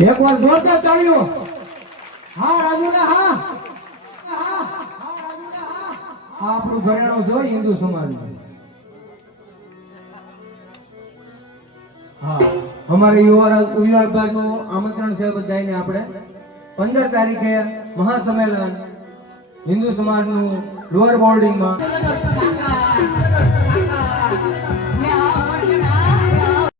એક વાર જોરદાર તાળીઓ. હા રાજુલા હા. આ આપણું ઘરેણું જો હિન્દુ સમાજ. હા અમારે યુવા વિભાગનું આમંત્રણ છે બધાને. આપણે 15 તારીખે મહાસંમેલન હિન્દુ સમાજનું લોઅર બોર્ડિંગમાં